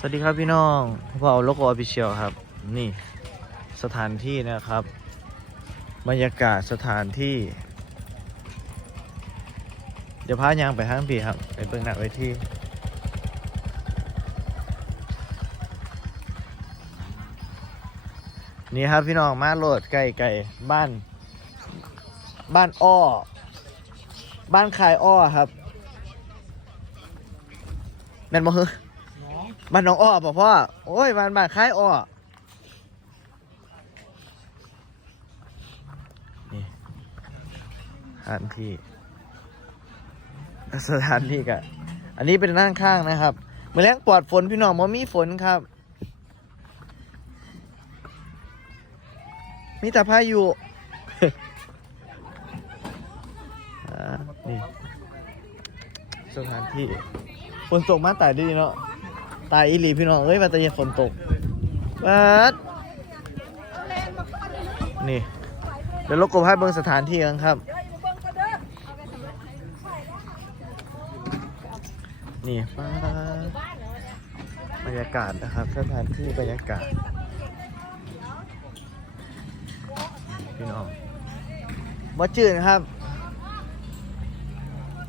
สวัสดีครับพี่น้องพวกเราโลโก้ออฟฟิเชียลครับ นี่สถานที่นะครับ บรรยากาศสถานที่เดี๋ยวพายางไปห้างปีครับ ไปเบิ่งหน้าเวทีนี่ครับพี่น้องมาโหลดไก่ไก่บ้าน บ้านอ้อ บ้านคายอ้อครับแม่นบ่คือ บ้านน้องอ้อป่ะพ่อ โอ้ยบ้านบ้านคล้ายอ้อนี่สถานที่สถานที่กะอันนี้เป็นด้านข้างนะครับเมื่อแรงปลอดฝนพี่น้องมมีฝนครับ มีแต่พายุอ่านี่สถานที่ฝนตกมาแตายดีเนาะ ตายอีหลีพี่น้องเอ้ยมาแต่เย็นฝนตกบัดนี่เดี๋ยวรบกวนให้เบิ่งสถานที่กันครับ นี่ป้าบรรยากาศนะครับ สถานที่บรรยากาศ พี่น้องบ่จืดนะครับ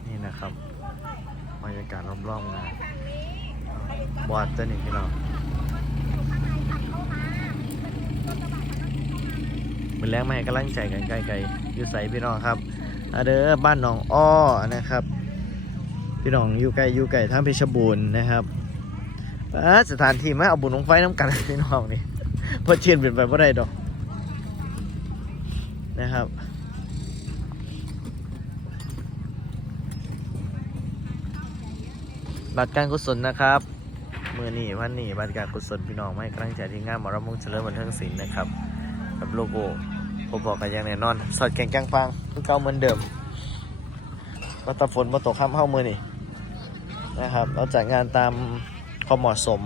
นี่นะครับ บรรยากาศรอบๆงาน บอดตัวนี้พี่น้องมันแรงมาให้กำลังใจกันไกลๆอยู่ใส่พี่น้องครับอาเด้อบ้านหนองอ้อนะครับ พี่น้องอยู่ไกลอยู่ไกลทางเพชรบูรณ์นะครับสถานที่มาเอาบุญลงไฟน้ำกันพี่น้องนี่เพราะเชียนเป็นไปไม่ได้ดอกนะครับบัตรการกุศลนะครับ มือนี่วันนี้บัตรการกุศลพี่น้องไม่กำลังใจที่งานหมอรำมงเฉลิมบันเทิงศิลป์นะครับกับโลโก้ผมบอกกันอย่างแน่นอน สอดแกงจังฟังคือเก่าเหมือนเดิมมาตะฝนมาตกข้ามเข้ามือนี่นะครับเราจัดงานตามความเหมาะสม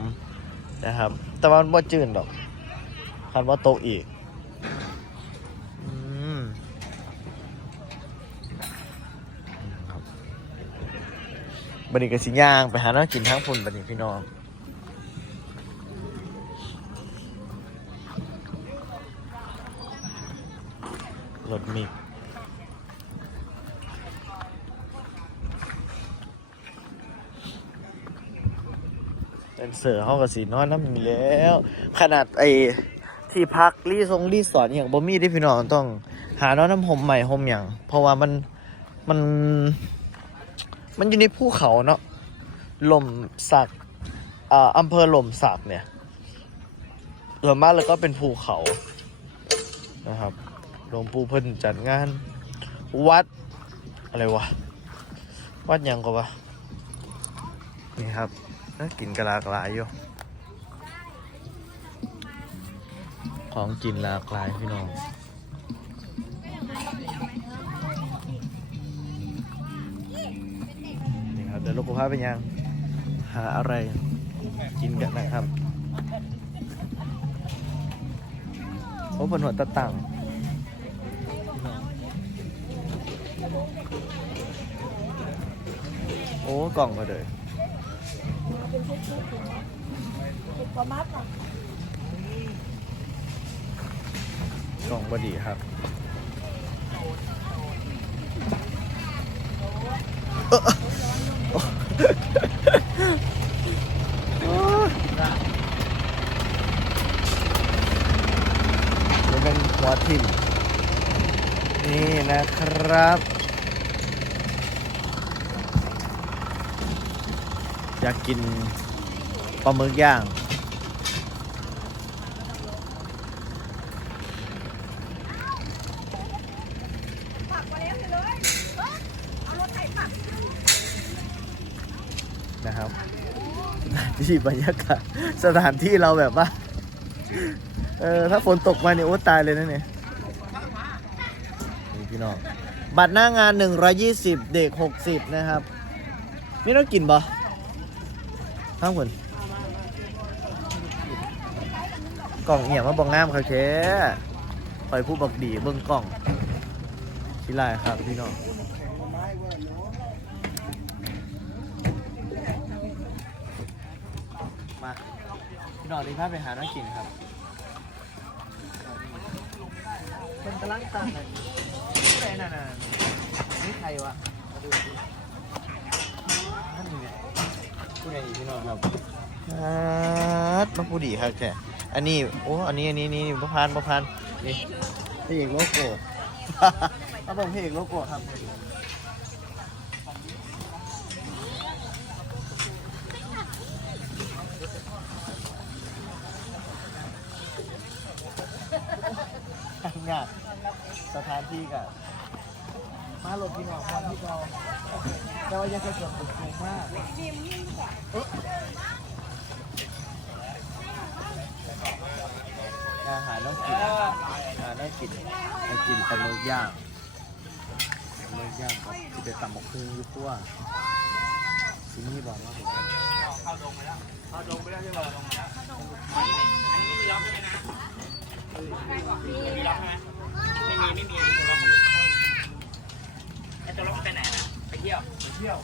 นะครับ แต่ว่ามันบ่จืดดอกคันว่าโตกอีกบบันนี้ก็สิย่างไปหาน้ากินทั้งฝุ่นบันนี้พี่น้อง รถมิกเป็นเสือเขากับสีนอนน้ำมีแล้ว ขนาดไอ้ที่พักรีทรงรีสอร์ทอย่างบ่มีที่พี่น้องต้อง หานอนน้ำห่มใหม่ห่มอย่าง เพราะว่ามันมัน มันอยู่ในภูเขาเนาะหล่มสักอ่าอำเภอหล่มสักเนี่ยส่วนมากแล้วก็เป็นภูเขานะครับ หลวงปู่เพิ่นจัดงาน วัดอะไรวะ วัดยังก็วะนี่ครับน่ากินกะลากลายอยู่ของกินหลากหลายพี่น้องนี่ครับเดี๋ยวลูกพาไปยัง หาอะไรกินกันนะครับโอ้บนหัวตะตัง โอ้กล่องก็เลยกล่องบดีครับเป็นหัวทิ่มนี่นะครับ อยากกินปลาหมึกย่าง นะครับที่บรรยากาศสถานที่เราแบบว่า เออ ถ้าฝนตกมาเนี่ยโอ้ตายเลยนะเนี่ยนี่พี่น้องบัตรหน้างาน 120 เด็ก 60 นะครับ ไม่ต้องกินบ่ ข้างผลกล่องเหี่ยมาบองงามเขาแค่คอยผู้บักดีเบิ่งกล่องชิลายครับพี่น้องมาพี่น้องที่พาไปหาน้องกินครับเป็นกำลังตั้งเลยผู้ใดน่ะน่ะนี่ใครวะมาดูสินั่นนี่ไง ผู้ใดอีกพี่น้องครับฮัดมาผู้ดีครับแกอันนี้ โอ้ อันนี้ อันนี้ นี่ประพานประพานนี่พระเอกโลโก้เอาผมพระเอกโลโก้ครับทำงานสถานที่กับ มาหลบพี่น้องพรที่เราแต่ว่ายังจะเกือบถูกสูงมากอาหารต้องกินอาหารต้องกินไปกินปลาหมึกย่างปลาหมึกย่างครับที่เป็นตำหมกพึ่งอยุตัวที่นี่บอกว่าผมไม่มีไม่มีตัวล็อกไอ้ ตัวล็อกไปไหนนะไปเที่ยวไปเที่ยว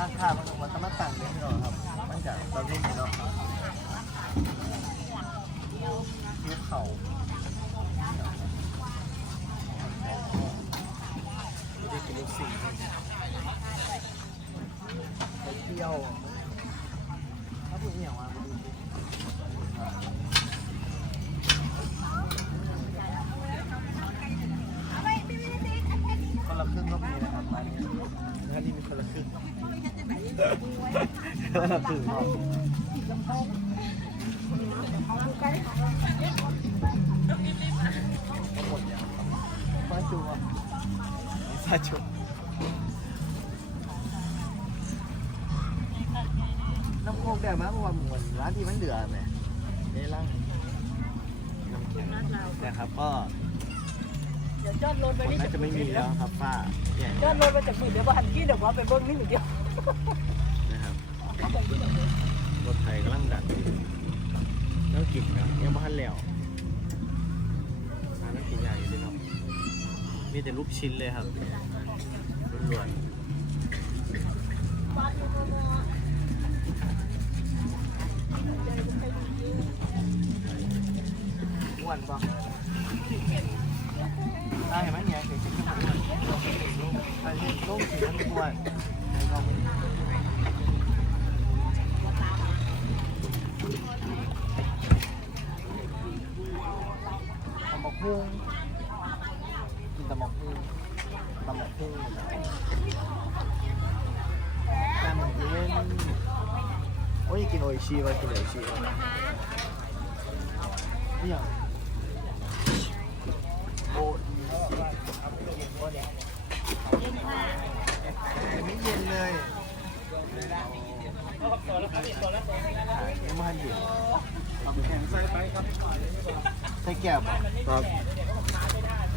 ราคามันมันต้องมาต่างกันพี่องครับมันจะตอนนี้เนาะคิ้วเขาไม่ได้กินลูกสิ่ไปเที่ยวถ้าพูดอย่างว่ามาดูสิคนละครึ่งก็มีนะครับร้านนี้ร้านนี้มีคนละครึ่ง คนละครึ่งเนาะหมดยังฟาจูอะฟาจูน้ำโคกแดงมากกว่าเหมือนร้านที่มันเดือดไหมนี่ล่างน้ำแข็งนะครับก็เดี๋ยวจอดรถคไปนนี่น่าจะไม่มีแล้วครับป้าใหญ่จอดรถมาจากมือเดี๋ยวว่าหันกี้เดี๋ยวว่าไปเบิ้งนี่เดียว นะครับรถไทยกำลังดันแล้วกินครับยังบ้านแล้วร้านนั้นกินใหญ่เลยเนาะมีแต่ลูกชิ้นเลยครับล้วนๆอ้วนปะได้เห็นไหมเนี่ยเห็นชิ้นมันอ้วนไปเห็นลูกชิ้นมันอ้วนเอาไป ตำบักหุ่งกินตำบักหุ่งตำบักหุ่งน้ำมันเย็นโอ้ย กินโออิชิวะกินโออิชิวะนี่อย่างโออิชิก็เยไม่เย็นเลยไม่ทันเย็นแข็งใส่ไปครับใส่แก้วป่ะครับ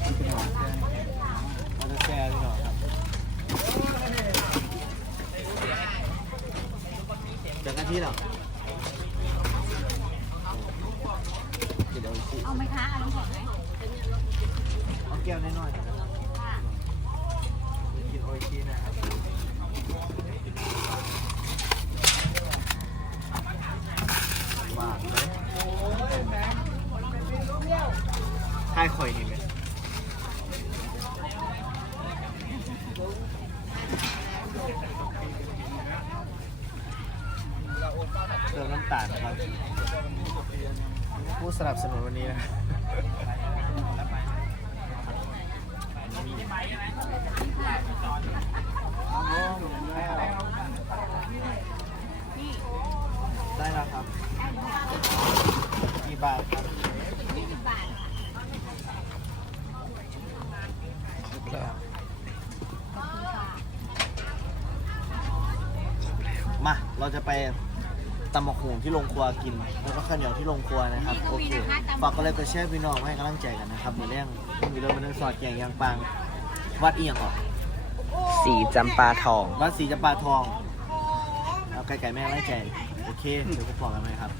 นี่เป็นหอมแก้วมอเตอร์แซ่ พี่หรอเอาอีกทีเอาไหมคะเอาน้ำแข็งไหมเอาแก้วน้อยๆนะครับกินโออิชินะครับหวานเลยคายข่อยนี่ไหม ติมน้ำตาลนะครับ ผู้สนับสนุนวันนี้นะได้แล้วครับกี่บาทครับแล้วมา เราจะไป ตำบักหุ่งที่โรงครัวกิน แล้วก็ข้าวเหนียวที่โรงครัวนะครับโอเคฝากก็เลยกดแชร์พี่น้องให้กำลังใจกันนะครับมีเรื่องมีเรื่องมันเรื่องสอดแกงยางปังวัดเอียงก่อนสีจำปาทองวัดศรีจำปาทองเอาไก่ไก่แม่กำลังใจโอเคเดี๋ยวก็บอกกันไหมครับ